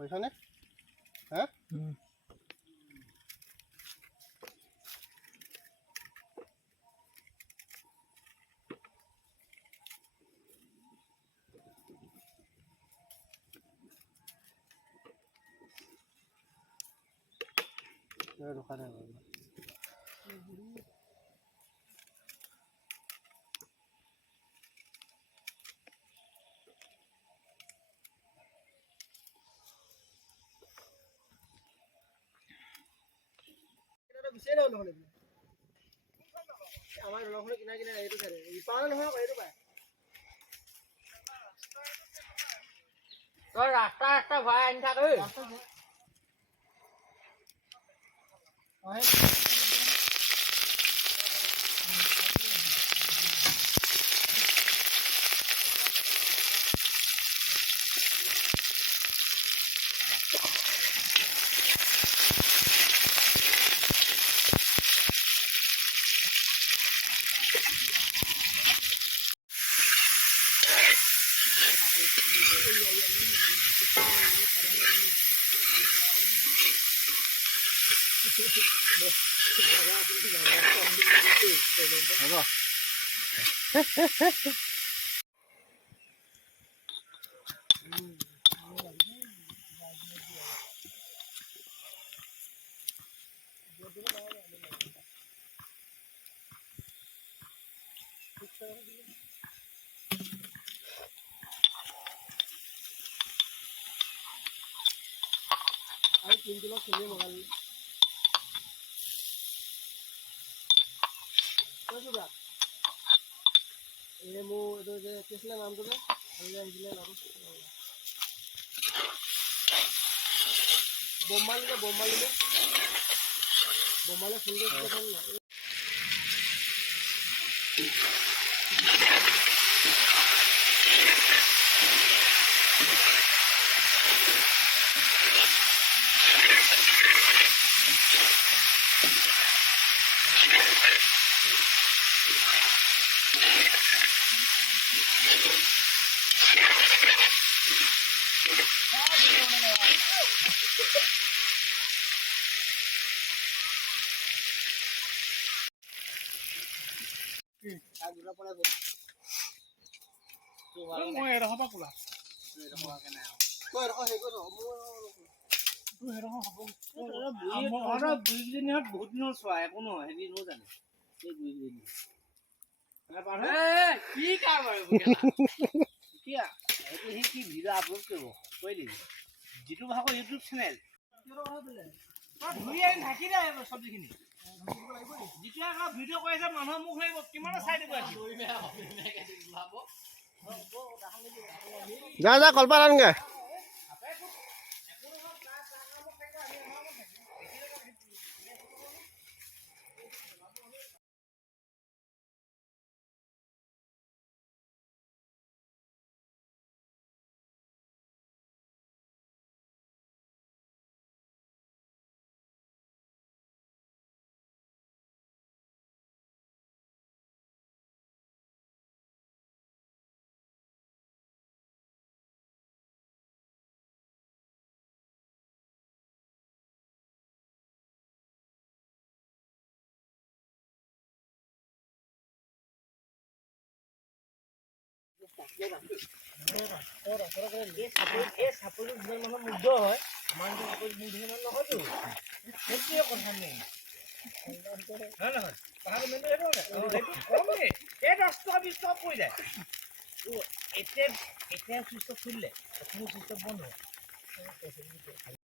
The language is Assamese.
বুজিছনে? হা ৰখা নাই বিচাৰি লওঁ নহ'লে আমাৰ দলংখনৰ কিনাৰে কিনাৰে এইটো চাইডে ইপাৰে নহয় এইটো পায় তই ৰাস্তা ৰাস্তা ভৰাই আনি থাক আৰু 3 কিলো চিনি মগালি কৈছো বা এই মোৰ এইটো যে কিছিলে নামটো যে আমি আহিছিলে নাম বোমালে ফুল গছ আগura পড়া গো তো মই এর হবা কুলা এর হবা কেনে কই র হে গো তো এর হবা আমরা বুইজনি হাত বহুত দিন সোয়া কোনো হেৰি নো জানে এই বুইজনি কি কাম আৰু কিয়া এই কি ভিডিও আপলোড কৰিব কৈ দিবি জিতু ভাগৰ ইউটিউব চেনেল ঘূৰি আহি থাকি যায় সবজিখিনি যেতিয়া আকৌ ভিডিও কৰিছে মানুহ মুখ লাগিব কিমান চাই দিব যা যা কলপাত আনগে চাপৰি মানুহ মুগ্ধ হয় মানুহ চাপৰি মুগ্ধ নহয়তো সেইটোৱে কথা নেই হয় নহয় পাহাৰৰ মেইন সেইটো কমেই এই ৰাস্তা বিস্তপ হৈ যায় এতিয়া চুইচ অফ খুলিলে চুইচ অফ বন্ধ হয়